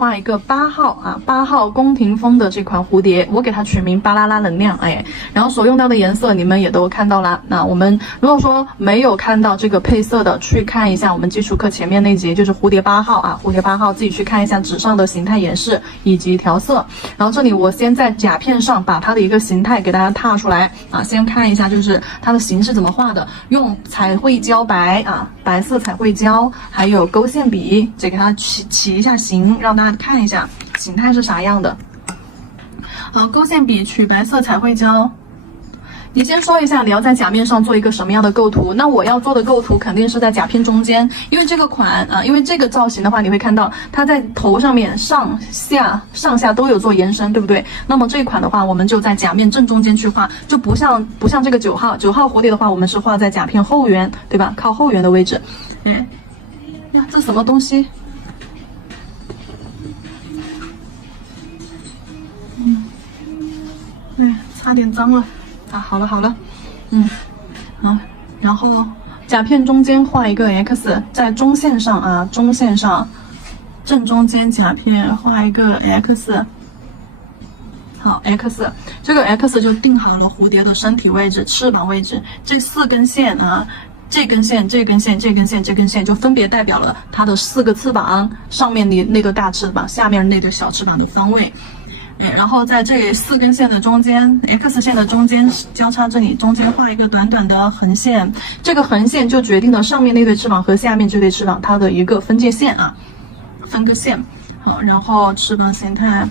画一个8号啊，8号宫廷风的这款蝴蝶，我给它取名巴啦啦能量，然后所用到的颜色你们也都看到了。那我们如果说没有看到这个配色的，去看一下我们基础课前面那节，就是蝴蝶8号啊，蝴蝶8号自己去看一下纸上的形态演示以及调色。然后这里我先在甲片上把它的一个形态给大家踏出来啊，先看一下就是它的形是怎么画的，用彩绘胶白啊，白色彩绘胶，还有勾线笔，这给它起一下形，让大家看一下形态是啥样的。好，勾线笔取白色彩绘胶。你先说一下你要在甲面上做一个什么样的构图？那我要做的构图肯定是在甲片中间，因为这个款啊，因为这个造型的话，你会看到它在头上面上下都有做延伸，对不对？那么这一款的话，我们就在甲面正中间去画，就不像这个9号蝴蝶的话，我们是画在甲片后缘，对吧？靠后缘的位置。呀，这什么东西？差点脏了啊！好了，好，然后甲片中间画一个 X， 在中线上啊，中线上正中间甲片画一个 X。好 ，X 这个 X 就定好了蝴蝶的身体位置、翅膀位置，这4根线啊。这根线就分别代表了它的4个翅膀，上面的那个大翅膀，下面那个小翅膀的方位。然后在这4根线的中间 ，X 线的中间交叉这里，中间画一个短短的横线，这个横线就决定了上面那对翅膀和下面这对翅膀它的一个分界线啊，分个线。好，然后翅膀形态。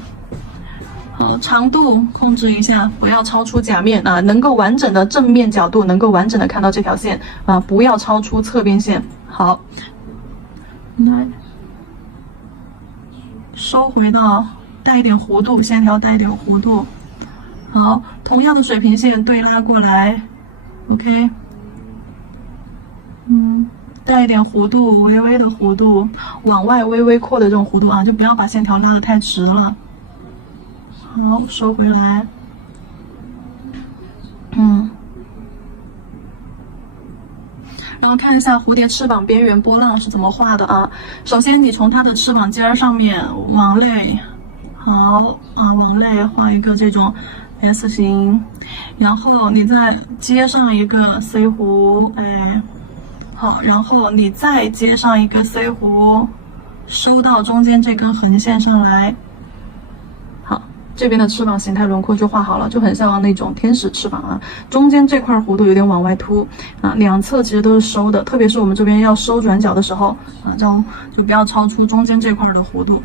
好，长度控制一下，不要超出甲面啊，能够完整的正面角度，能够完整的看到这条线啊，不要超出侧边线。好，来收回到带一点弧度，线条带一点弧度。好，同样的水平线对拉过来 ，OK， 带一点弧度，微微的弧度，往外微微扩的这种弧度啊，就不要把线条拉得太直了。好，收回来。然后看一下蝴蝶翅膀边缘波浪是怎么画的啊。首先，你从它的翅膀尖上面往内，往内画一个这种 S 型，然后你再接上一个 C 弧，好，然后你再接上一个 C 弧，收到中间这根横线上来。这边的翅膀形态轮廓就画好了，就很像那种天使翅膀啊。中间这块弧度有点往外凸啊，两侧其实都是收的，特别是我们这边要收转角的时候啊，这样就不要超出中间这块的弧度。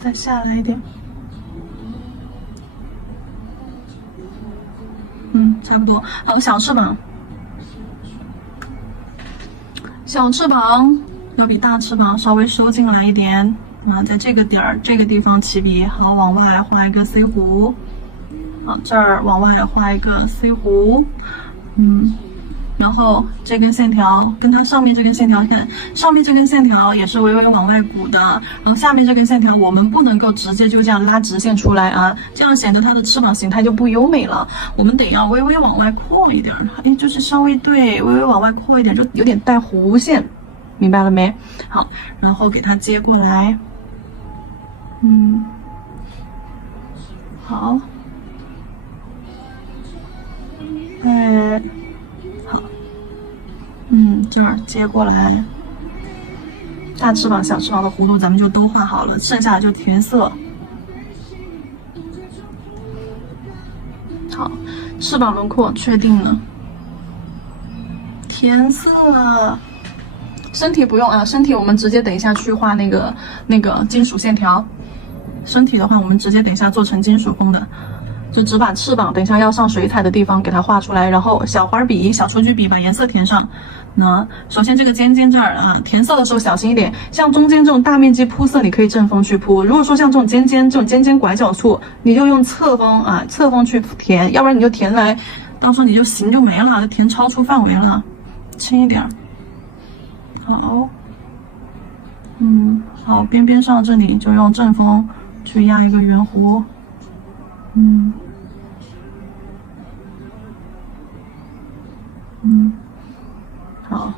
再下来一点，差不多。好，小翅膀要比大翅膀稍微收进来一点啊，在这个点儿这个地方起笔，好，往外画一个 C 弧，好，这儿往外画一个 C 弧，然后这根线条跟它上面这根线条，看上面这根线条也是微微往外鼓的，然后下面这根线条我们不能够直接就这样拉直线出来啊，这样显得它的翅膀形态就不优美了。我们得要微微往外扩一点，就是稍微微微往外扩一点，就有点带弧线，明白了没？好，然后给它接过来，好，好。这儿接过来，大翅膀、小翅膀的弧度咱们就都画好了，剩下的就填色。好，翅膀轮廓确定了，填色了。身体不用啊，身体我们直接等一下去画那个金属线条。身体的话，我们直接等一下做成金属风的。就只把翅膀等一下要上水彩的地方给它画出来，然后小花笔、小雏菊笔把颜色填上。那首先这个尖尖这儿啊，填色的时候小心一点，像中间这种大面积铺色，你可以正风去铺；如果说像这种尖尖拐角处，你就用侧风去填，要不然你就填来，到时候你就形就没了，就填超出范围了，轻一点。好，好，边边上这里就用正风去压一个圆弧。好。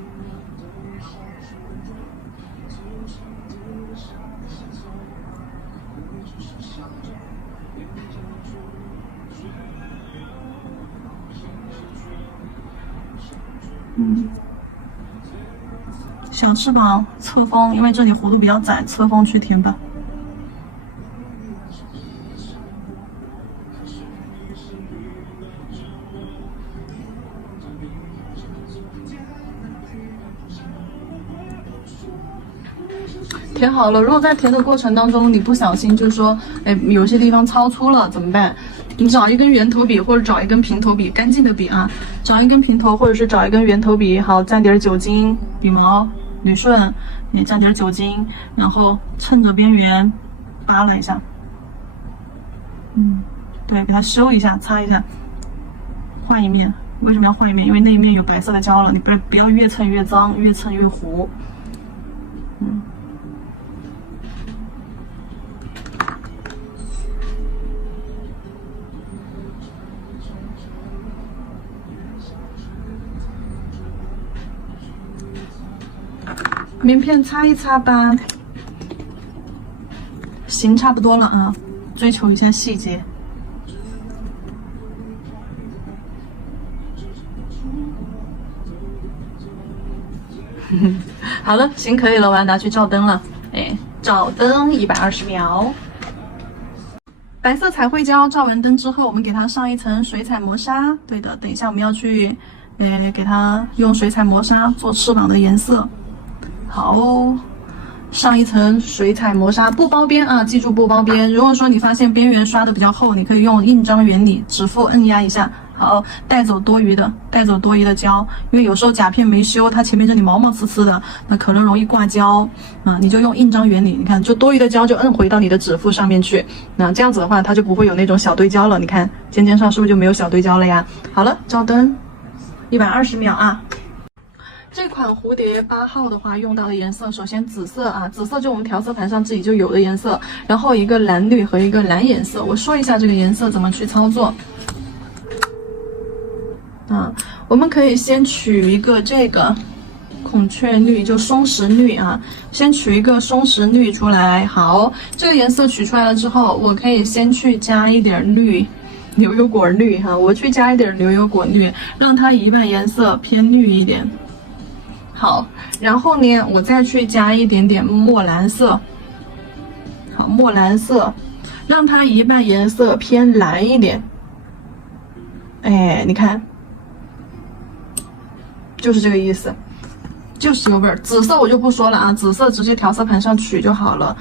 小翅膀侧锋，因为这里弧度比较窄，侧锋去填吧。填好了，如果在填的过程当中你不小心就是说，有些地方超粗了怎么办？你找一根圆头笔或者找一根平头笔，干净的笔啊，找一根平头或者是找一根圆头笔，好，蘸点酒精，笔毛捋顺，也蘸点酒精，然后趁着边缘扒拉一下，对，给它修一下，擦一下，换一面。为什么要换一面？因为那一面有白色的胶了，你不要越蹭越脏，越蹭越糊。棉片擦一擦吧，行，差不多了啊，追求一下细节。好了，行，可以了，我要拿去照灯了。照灯120秒。白色彩绘胶照完灯之后，我们给它上一层水彩磨砂。对的，等一下我们要去，给它用水彩磨砂做翅膀的颜色。好，上一层水彩磨砂，不包边啊，记住不包边。如果说你发现边缘刷的比较厚，你可以用印章原理，指腹摁压一下，好，带走多余的胶，因为有时候甲片没修，它前面这里毛毛刺刺的，那可能容易挂胶啊，你就用印章原理，你看，就多余的胶就摁回到你的指腹上面去，那这样子的话，它就不会有那种小堆胶了。你看尖尖上是不是就没有小堆胶了呀？好了，照灯，120秒啊。这款蝴蝶8号的话，用到的颜色，首先紫色啊，紫色就我们调色盘上自己就有的颜色，然后一个蓝绿和一个蓝颜色。我说一下这个颜色怎么去操作。我们可以先取一个这个孔雀绿，就松石绿啊，先取一个松石绿出来。好，这个颜色取出来了之后，我可以先去加一点绿。牛油果绿哈，我去加一点牛油果绿，让它一半颜色偏绿一点。好，然后呢，我再去加一点点墨蓝色，好，墨蓝色，让它一半颜色偏蓝一点。你看，就是这个意思，就是有味儿。紫色我就不说了啊，紫色直接调色盘上取就好了。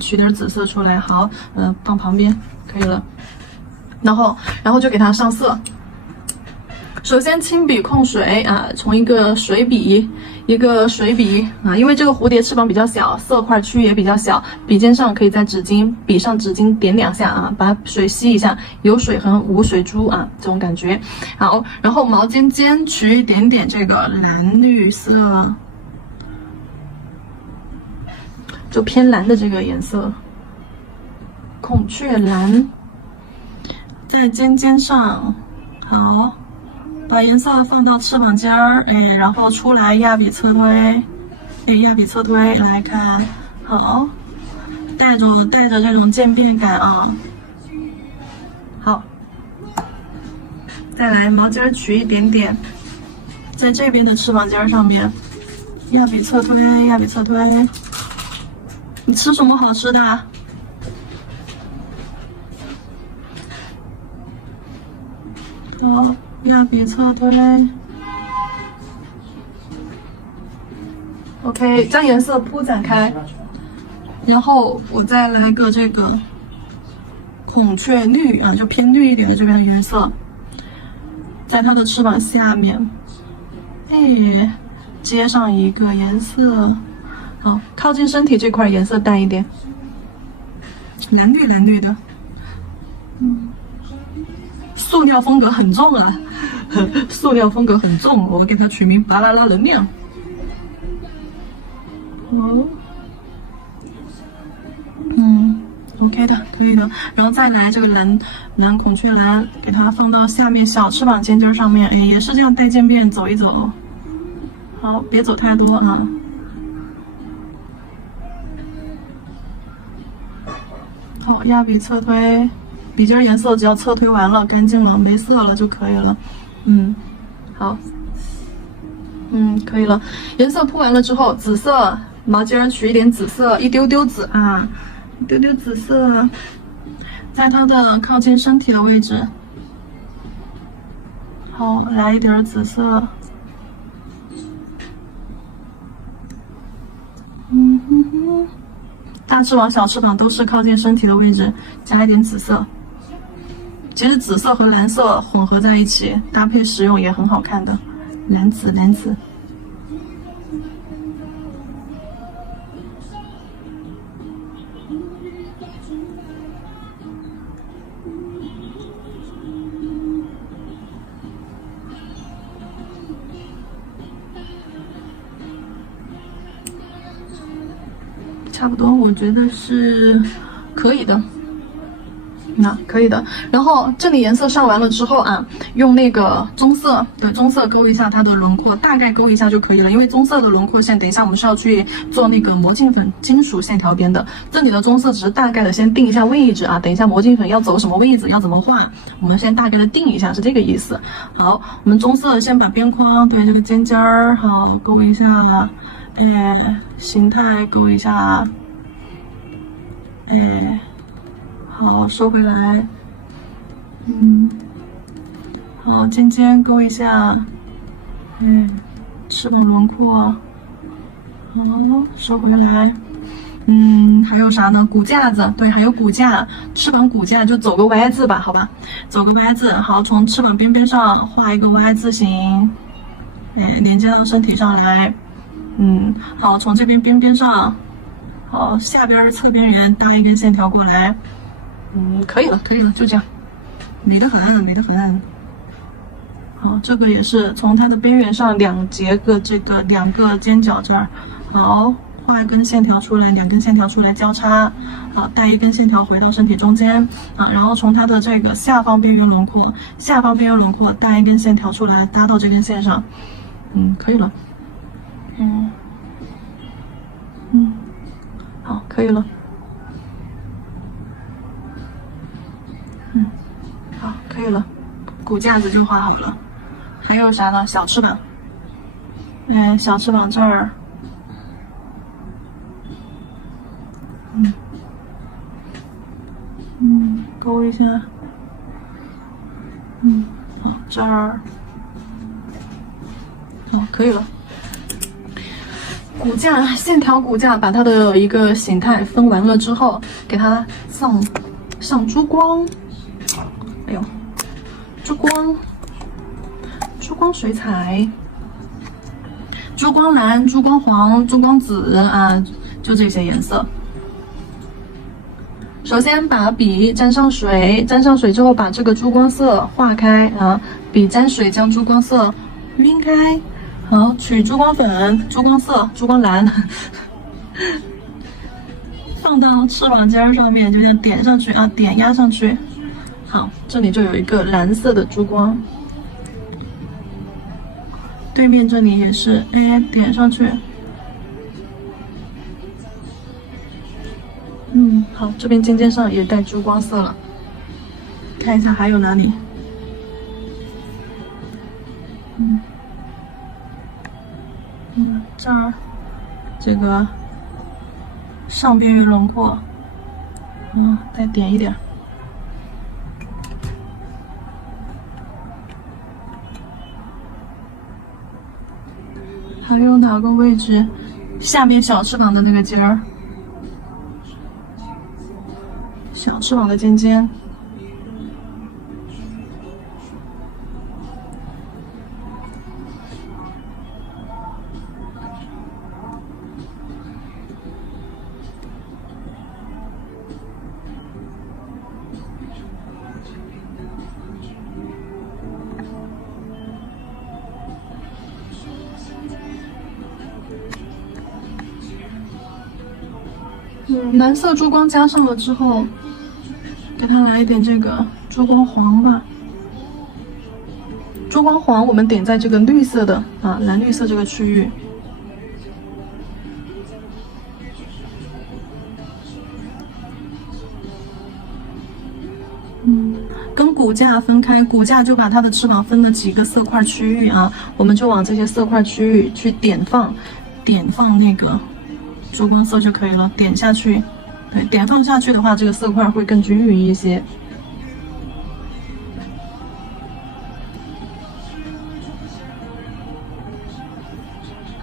取点紫色出来，好，放旁边可以了。然后就给它上色。首先亲笔控水啊，从一个水笔啊，因为这个蝴蝶翅膀比较小，色块区也比较小，笔尖上可以在笔上纸巾点2下啊，把水吸一下，有水痕无水珠啊，这种感觉。好，然后毛尖尖取一点点这个蓝绿色，就偏蓝的这个颜色，孔雀蓝，在尖尖上，好。把颜色放到翅膀尖儿，然后出来压笔侧推，压笔侧推来看，好，带着这种渐变感啊，好，再来毛尖取一点点，在这边的翅膀尖上面，压笔侧推，压笔侧推，你吃什么好吃的？好。压笔侧推 ，OK， 将颜色铺展开，然后我再来个这个孔雀绿啊，就偏绿一点的这边的颜色，在它的翅膀下面，接上一个颜色，好，靠近身体这块颜色淡一点，蓝绿的，塑料风格很重啊，塑料风格很重，我给它取名巴啦啦能量。OK 的，可以的。然后再来这个蓝孔雀蓝，给它放到下面小翅膀尖尖上面，哎，也是这样带渐变走一走。好，别走太多啊。好，压笔侧推，笔尖颜色只要侧推完了，干净了，没色了就可以了。好，可以了。颜色铺完了之后，紫色毛尖取一点紫色，一丢丢紫啊，一丢丢紫色，在它的靠近身体的位置。好，来一点紫色。大翅膀、小翅膀都是靠近身体的位置，加一点紫色。其实紫色和蓝色混合在一起搭配使用也很好看的，蓝紫。差不多，我觉得是可以的。那可以的。然后这里颜色上完了之后啊，用那个棕色，对，棕色勾一下它的轮廓，大概勾一下就可以了。因为棕色的轮廓线，等一下我们是要去做那个魔镜粉金属线条边的。这里的棕色只是大概的先定一下位置啊，等一下魔镜粉要走什么位置，要怎么画，我们先大概的定一下，是这个意思。好，我们棕色先把边框对这个尖尖儿好勾一下。形态勾一下，好，收回来，好，尖尖勾一下，翅膀轮廓，好，收回来，还有啥呢？骨架子，对，还有骨架，翅膀骨架就走个 Y 字吧，好吧，走个 Y 字，好，从翅膀边边上画一个 Y 字形，连接到身体上来。好，从这边边边上，好，下边侧边缘搭一根线条过来，可以了，就这样，美得很。好，这个也是从它的边缘上两个尖角这儿，好，画一根线条出来，两根线条出来交叉，好，带一根线条回到身体中间啊，然后从它的这个下方边缘轮廓带一根线条出来，搭到这根线上，可以了。好，可以了。好，可以了。骨架子就画好了。还有啥呢？小翅膀。小翅膀这儿。勾一下。好，这儿。好，可以了。骨架线条骨架，把它的一个形态分完了之后，给它上珠光。哎呦，珠光水彩，珠光蓝、珠光黄、珠光紫啊，就这些颜色。首先把笔沾上水，之后把这个珠光色化开啊，笔沾水将珠光色晕开。好，取珠光粉、珠光色、珠光蓝，放到翅膀尖上面，就这样点上去啊，点压上去。好，这里就有一个蓝色的珠光，对面这里也是，点上去。好，这边尖尖上也带珠光色了，看一下还有哪里。这儿这个上边缘轮廓，再点一点。还有哪个位置？下面小翅膀的那个尖儿，小翅膀的尖尖。蓝色珠光加上了之后，给它来一点这个珠光黄吧。珠光黄我们点在这个绿色的啊蓝绿色这个区域。跟骨架分开，骨架就把它的翅膀分了几个色块区域啊，我们就往这些色块区域去点放那个珠光色就可以了，点下去，对，点放下去的话，这个色块会更均匀一些。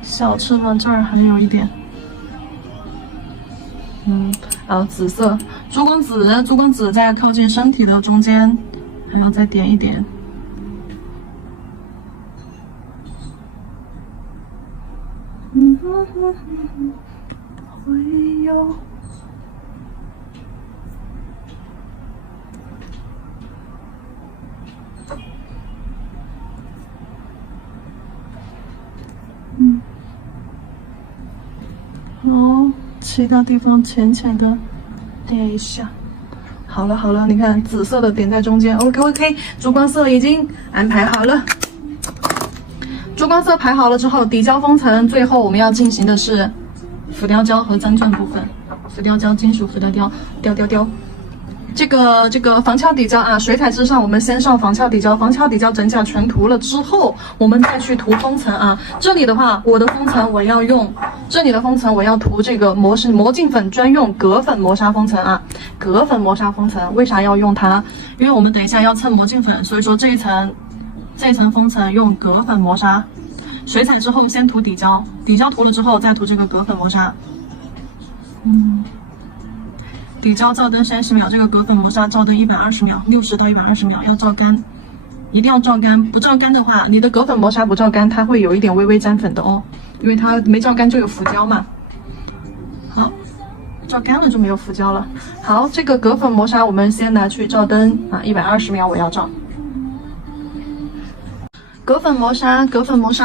小翅膀这儿还有一点。然后紫色，珠光紫在靠近身体的中间，还要再点一点。会有。其他地方浅浅的点一下。好了，你看紫色的点在中间 ，OK， 珠光色已经安排好了。珠光色排好了之后，底胶封层，最后我们要进行的是浮雕胶和脏钻部分。浮雕胶，金属浮雕胶，雕。这个防翘底胶啊，水彩之上我们先上防翘底胶，防翘底胶整甲全涂了之后，我们再去涂封层啊。这里的话，我的封层我要用这里的封层，我要涂这个魔镜粉专用铬粉磨砂封层啊。铬粉磨砂封层为啥要用它？因为我们等一下要蹭魔镜粉，所以说这一层封层用铬粉磨砂。水彩之后先涂底胶，底胶涂了之后再涂这个铬粉磨砂。底胶照灯30秒，这个铬粉磨砂照灯120秒，60到120秒要照干，一定要照干。不照干的话，你的铬粉磨砂不照干，它会有一点微微沾粉的哦，因为它没照干就有浮胶嘛。好，照干了就没有浮胶了。好，这个铬粉磨砂我们先拿去照灯啊，120秒我要照。铬粉磨砂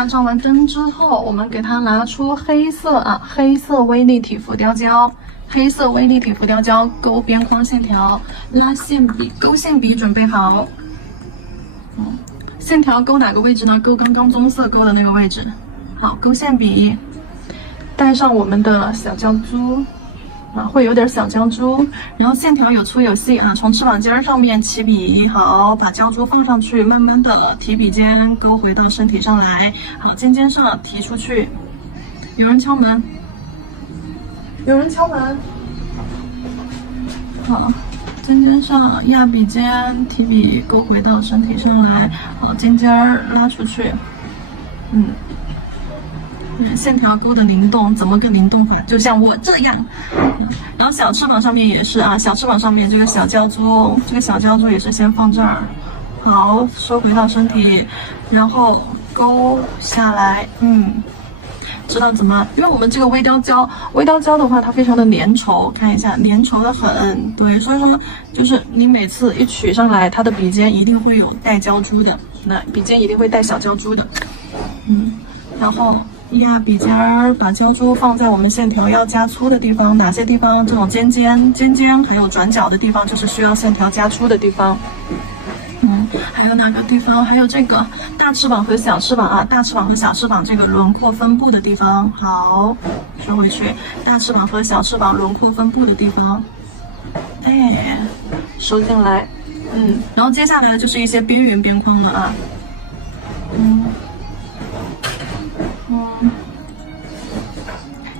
照完灯之后，我们给它拿出黑色微立体浮雕胶。黑色微立体浮雕胶勾边框线条，拉线笔，勾线笔准备好。线条勾哪个位置呢？勾刚刚棕色勾的那个位置。好，勾线笔，带上我们的小胶珠啊，会有点小胶珠，然后线条有粗有细啊，从翅膀尖上面起笔。好，把胶珠放上去，慢慢的提笔尖，勾回到身体上来。好，尖尖上提出去。有人敲门。好，尖上压笔尖，提笔勾回到身体上来。好，尖拉出去。线条勾的灵动，怎么个灵动法？就像我这样。然后小翅膀上面也是啊，小翅膀上面这个小胶珠，也是先放这儿。好，收回到身体，然后勾下来。知道怎么？因为我们这个微雕胶的话，它非常的粘稠，看一下，粘稠的很。对，所以说就是你每次一取上来，它的笔尖一定会有带胶珠的，那笔尖一定会带小胶珠的。然后压笔尖儿，把胶珠放在我们线条要加粗的地方，哪些地方？这种尖尖还有转角的地方，就是需要线条加粗的地方。还有哪个地方？还有这个大翅膀和小翅膀啊，大翅膀和小翅膀这个轮廓分布的地方。好，收回去。大翅膀和小翅膀轮廓分布的地方，收进来。然后接下来就是一些边缘边框了啊。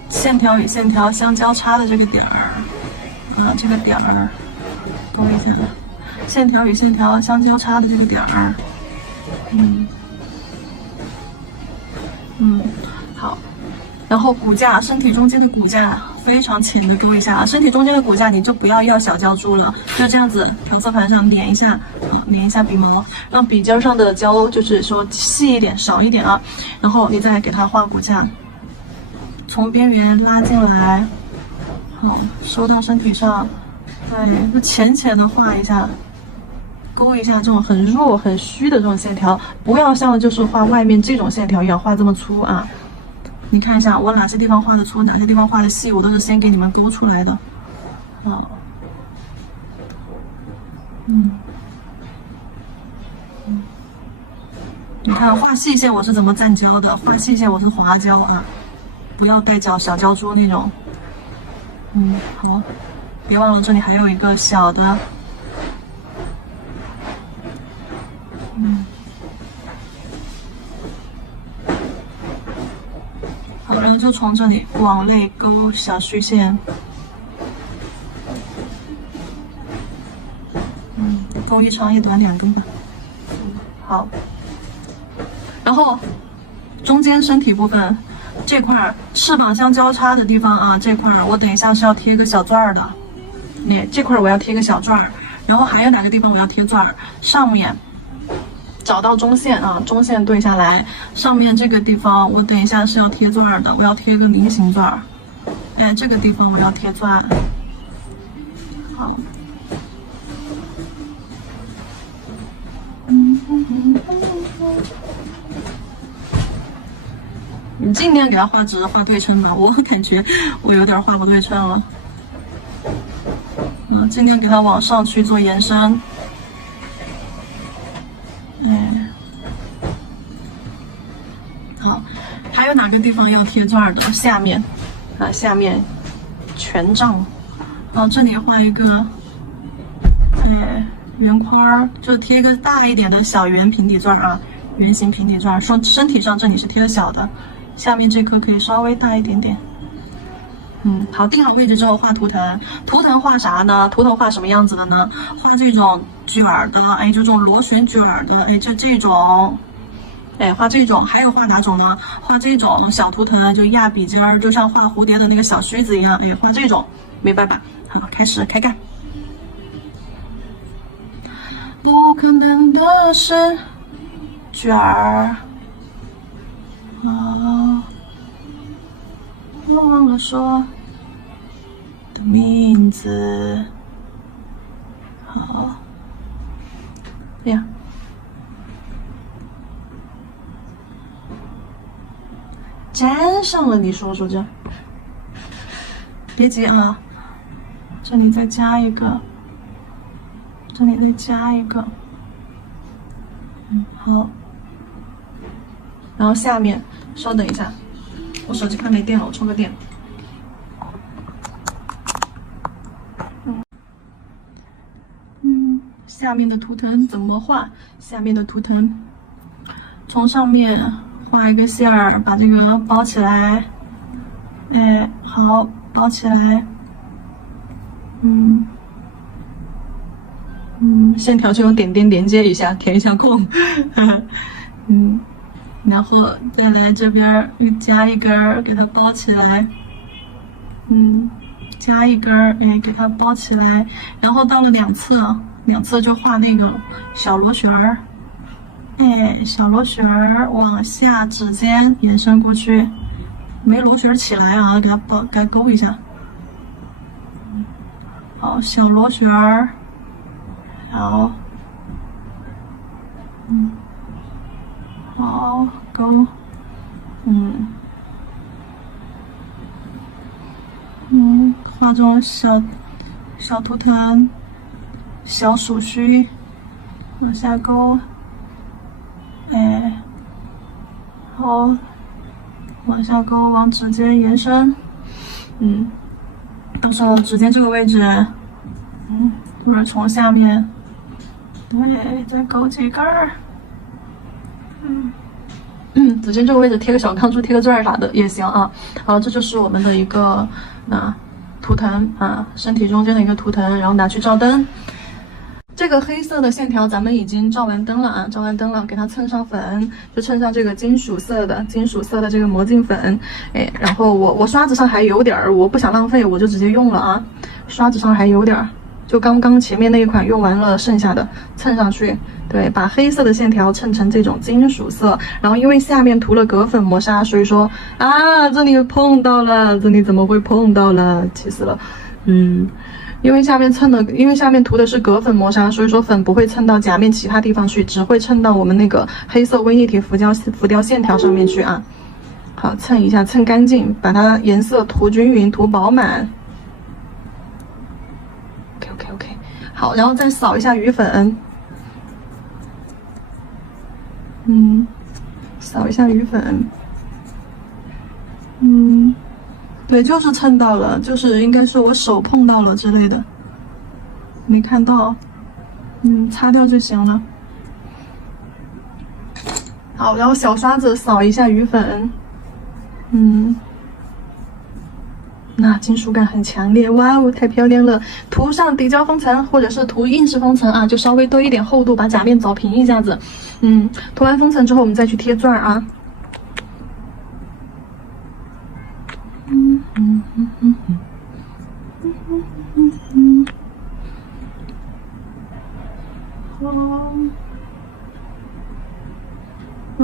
线条与线条相交叉的这个点儿，这个点儿，勾一下。线条与线条相交叉的这个点儿，好，然后骨架，身体中间的骨架非常浅的勾一下，身体中间的骨架你就不要小胶珠了，就这样子调色盘上捻一下，捻一下笔毛，让笔尖上的胶就是说细一点少一点啊，然后你再给它画骨架，从边缘拉进来，好，收到身体上，就浅浅的画一下。勾一下这种很弱很虚的这种线条，不要像就是画外面这种线条一样画这么粗啊。你看一下我哪些地方画的粗，哪些地方画的细，我都是先给你们勾出来的。你看画细线我是怎么蘸胶的，画细线我是滑胶啊，不要带小胶珠那种。好，别忘了这里还有一个小的。好，然后就从这里往内勾小虚线。勾一长一短2根吧。好。然后中间身体部分这块翅膀相交叉的地方啊，这块我等一下是要贴个小钻儿的。这块我要贴个小钻儿，然后还有哪个地方我要贴钻儿？上面找到中线啊，中线对下来，上面这个地方我等一下是要贴钻儿的，我要贴个菱形钻儿。这个地方我要贴钻。好。你尽量给它画直、画对称吧，我感觉我有点画不对称了。尽量给它往上去做延伸。好，还有哪个地方要贴钻的？下面啊，下面权杖。这里画一个，圆框，就贴个大一点的小圆平底钻啊，圆形平底钻。说身体上这里是贴小的。下面这颗可以稍微大一点点。好，定好位置之后画图腾。图腾画啥呢？图腾画什么样子的呢？画这种卷儿的，就这种螺旋卷儿的，这种，画这种。还有画哪种呢？画这种小图腾，就压笔尖儿，就像画蝴蝶的那个小须子一样，画这种，明白吧？好，开始开干。不可能的是卷儿。我忘了说的名字。好，粘上了，你说说这，别急啊，这里再加一个，这里再加一个，好，然后下面稍等一下。我手机快没电了，我充个电。下面的图腾怎么画？下面的图腾，从上面画一个线儿，把这个包起来。好，包起来。线条就用点点连接一下，填一下空。然后再来这边又加一根儿，给它包起来。加一根儿，给它包起来。然后到了两侧就画那个小螺旋儿。小螺旋儿往下指尖延伸过去，没螺旋起来啊，给它勾一下。好，小螺旋儿，好。好，勾，画这种小图腾，小鼠须，往下勾，好，往下勾，往指尖延伸，到时候指尖这个位置，或者从下面，再勾几根儿。指尖这个位置贴个小钢珠，贴个钻啥的也行啊。好，这就是我们的一个图腾啊，身体中间的一个图腾，然后拿去照灯。这个黑色的线条咱们已经照完灯了啊，照完灯了，给它蹭上粉，就蹭上这个金属色的这个魔镜粉。然后我刷子上还有点儿，我不想浪费，我就直接用了啊。刷子上还有点儿，就刚刚前面那一款用完了，剩下的蹭上去。对，把黑色的线条蹭成这种金属色，然后因为下面涂了隔粉磨砂，所以说这里碰到了，这里怎么会碰到了？气死了。因为下面涂的是隔粉磨砂，所以说粉不会蹭到甲面其他地方去，只会蹭到我们那个黑色微立体浮雕线条上面去啊。好，蹭一下，蹭干净，把它颜色涂均匀，涂饱满。OK，好，然后再扫一下鱼粉，扫一下鱼粉，对，就是蹭到了，就是应该是我手碰到了之类的，没看到，擦掉就行了。好，然后小刷子扫一下鱼粉，那金属感很强烈，哇哦，太漂亮了！涂上底胶封层或者是涂硬式封层啊，就稍微多一点厚度，把假面凿平一下子。涂完封层之后，我们再去贴钻啊。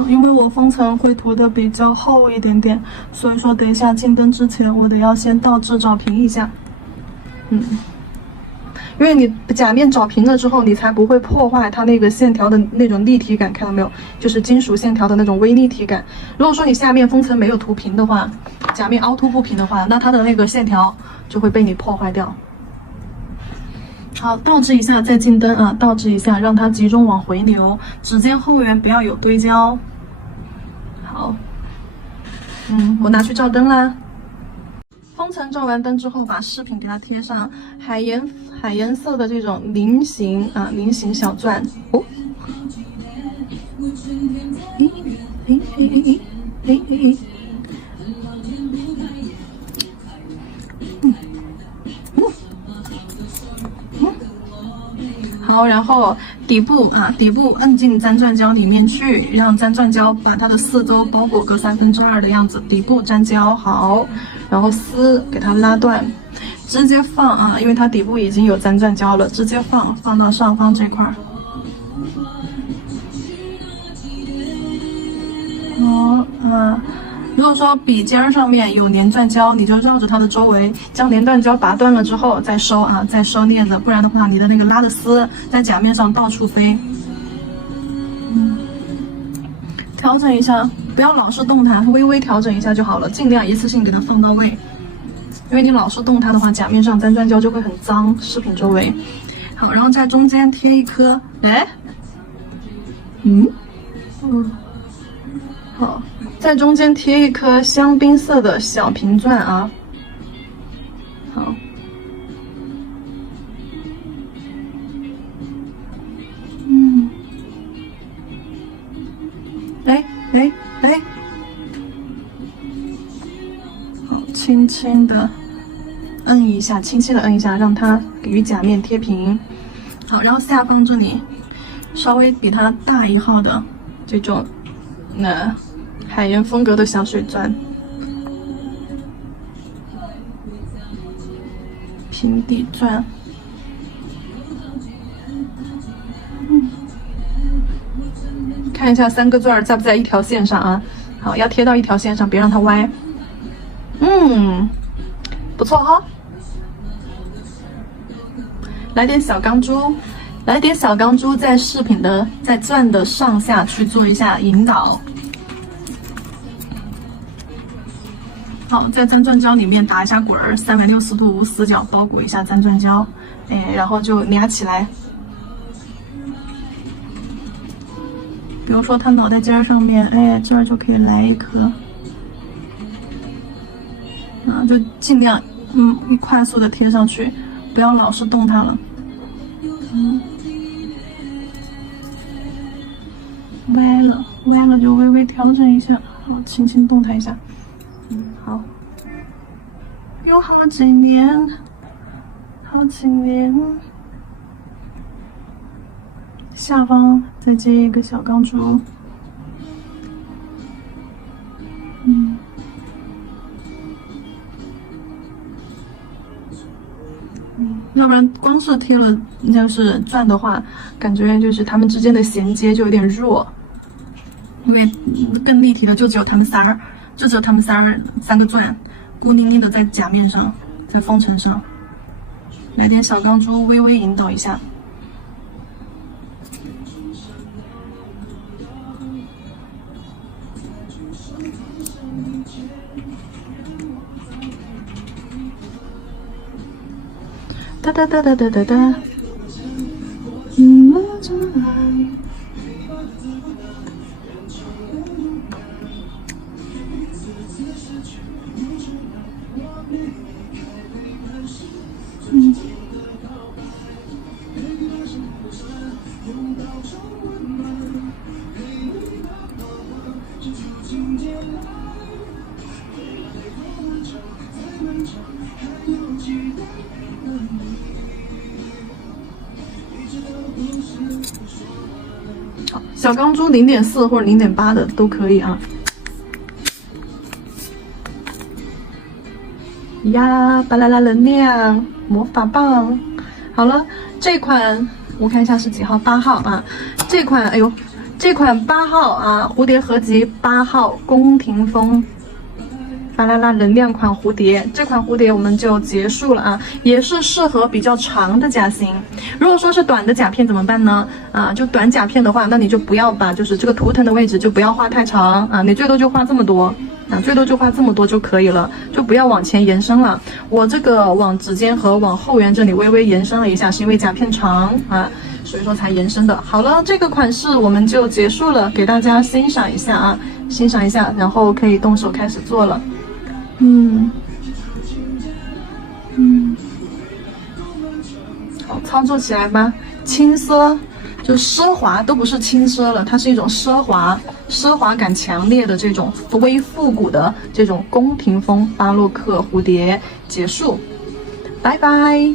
因为我封层会涂的比较厚一点点，所以说等一下进灯之前，我得要先倒置找平一下。因为你假面找平了之后，你才不会破坏它那个线条的那种立体感，看到没有？就是金属线条的那种微立体感。如果说你下面封层没有涂平的话，假面凹凸不平的话，那它的那个线条就会被你破坏掉。好，倒置一下再进灯啊，倒置一下，让它集中往回流，指尖后缘不要有堆胶。好，我拿去照灯啦。封层照完灯之后，把饰品给它贴上海盐色的这种菱形小钻哦。好，然后底部摁进粘钻胶里面去，让粘钻胶把它的四周包裹个2/3的样子，底部粘胶好，然后丝给它拉断，直接放啊，因为它底部已经有粘钻胶了，直接放到上方这块儿。如果说笔尖上面有粘钻胶，你就绕着它的周围，将粘钻胶拔断了之后再收啊，再收镊子，不然的话，你的那个拉的丝在假面上到处飞。调整一下，不要老是动它，微微调整一下就好了，尽量一次性给它放到位。因为你老是动它的话，假面上粘钻胶就会很脏，饰品周围。好，然后在中间贴一颗，好。在中间贴一颗香槟色的小平钻啊，好，好，轻轻的摁一下，轻轻的摁一下，让它与假面贴平。好，然后下方这里稍微比它大1号的这种，海盐风格的小水钻，平底钻，看一下3个钻在不在一条线上啊？好，要贴到一条线上，别让它歪。不错哈。来点小钢珠，在饰品的在钻的上下去做一下引导。好，在粘钻胶里面打一下滚儿，360度无死角包裹一下粘钻胶，然后就夹起来。比如说它脑袋尖上面，这儿就可以来一颗，就尽量快速的贴上去，不要老是动它了。歪了就微微调整一下，好，轻轻动它一下。好，有好几年，下方再接一个小钢珠，要不然光是贴了就是钻的话，感觉就是它们之间的衔接就有点弱，因为更立体的就只有他们仨儿。3个钻，孤零零的在假面上，在封层上，来点小钢珠，微微引导一下。哒哒哒哒哒哒哒，好，小钢珠0.4或者0.8的都可以啊。呀，巴啦啦能量魔法棒，好了，这款我看一下是几号，8号啊。这款，哎呦，这款8号啊，蝴蝶合集8号宫廷风。巴啦啦能量款蝴蝶，这款蝴蝶我们就结束了啊，也是适合比较长的夹心。如果说是短的甲片怎么办呢？啊，就短甲片的话，那你就不要把就是这个图腾的位置就不要画太长啊，你最多就画这么多啊，最多就画这么多就可以了，就不要往前延伸了。我这个往指尖和往后缘这里微微延伸了一下，是因为甲片长啊，所以说才延伸的。好了，这个款式我们就结束了，给大家欣赏一下啊，欣赏一下，然后可以动手开始做了。好，操作起来吧。轻奢，就奢华都不是轻奢了，它是一种奢华感强烈的这种微复古的这种宫廷风巴洛克蝴蝶。结束，拜拜。